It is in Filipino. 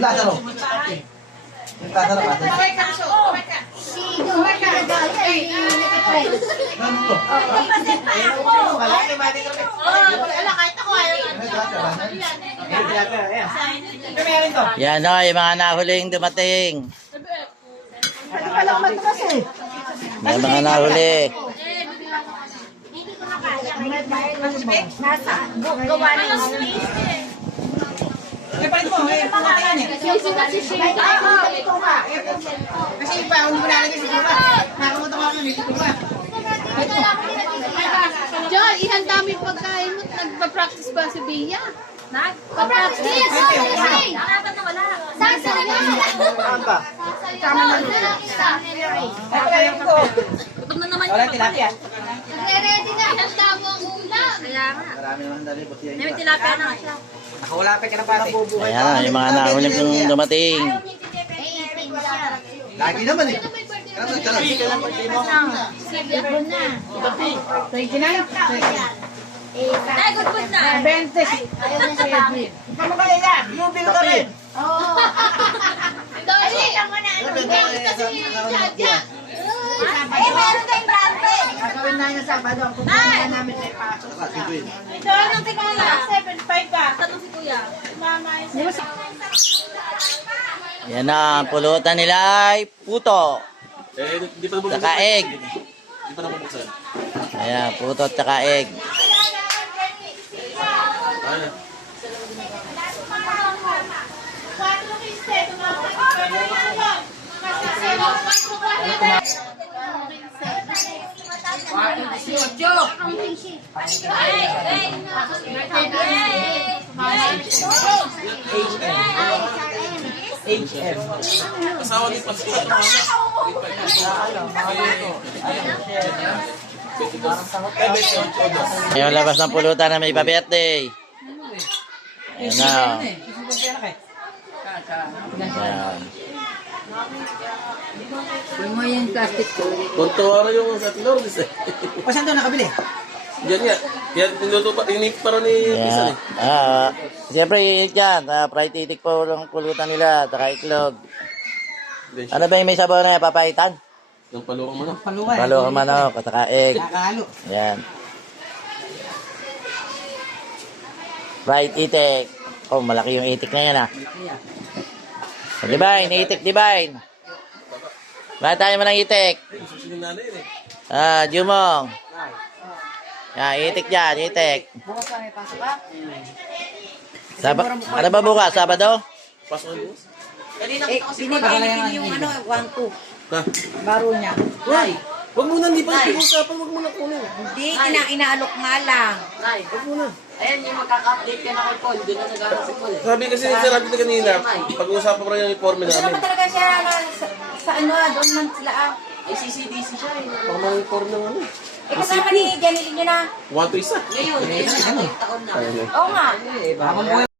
Lázaro. Lázaro ba? Yan o, yung mga nahuling dumating. May mga nahuli. Kasi pa, hindi mo nalagay sa iba. Nakamuto ka kami, dito ka. John, ihan dami pagkain mo. Nagpa-practice ba si Bia? Pa-practice din! Sorry! Dapat na wala. Sasali na! Saan ba? Sama na lang. Ay, pagaling ko. Gutom na naman Wala tilapia. Nagre-ready na. Handa mo ang ulam. Kaya nga. Marami naman dali, buti yan. May tilapia na siya. Nakawalapit ka na pati. Ayan, yung mga nahuling kong dumating. Lagi naman eh. Ay, good food na. 20. Paano kaya yan? Moving ka rin. Dali! Kasi Jaja. Ay, meron kayong brante. Gagawin na yung Sabado. Ang pupunta namin sa ipasok. Ito, anong tigala? 7.5 ka. Tanong si Kuya. Mama, Yan na, ang pulutan nila ay puto. Di pa nabubuksan. Saka egg. Di pa nabubuksan. Ayan, puto at saka egg. Ayan. HM. Asawa ni Pastor. Yung labas ng pulutan na may pa-birthday. Ayan na. Ayan. Tuntua na yung sa Tilores eh. O saan doon nakabili? Yan nga. Yan, niluto pa, inip pa rin ni Pisan Ayan. eh. Siyempre, init yan. Fried titik po ang pulutan nila. Saka itlog. Ano ba yung may sabaw na papaitan? Yung palurong mo na. Paluwa. Balo ka manok at saka egg. Kakahalo. Ayan. Fried itik. Oh, malaki yung itik na yan ah. Divine, itik Divine. Bakit tayo mo ng itik? Susunod na nanay yun eh. Ah, Jumong. Yan, itik dyan, itik. Bukas pa may pasok ka? Ano ba bukas? Sabado? Pasok mo. Binibili yung ano, 1-2. Ha? Baro niya. Ay! Wag mo na, hindi pa pinag-usapan. Wag mo na kunin. Hindi, inaalok nga lang. Wag mo na. Ayan, yung magkaka-update ka na kay Paul, doon na nag-aaral si Paul eh. Sabi kasi ni Sir Rabbit kanina, pag-uusapan pa rin yung informe Hindi namin. naman talaga siya sa ano, doon man sila Ay, CCDC siya eh. Baka mga informe ng ano. Eh, kasama ni Janilin yun na. 1 to 1. Ngayon, ngayon na taon na. Oo nga.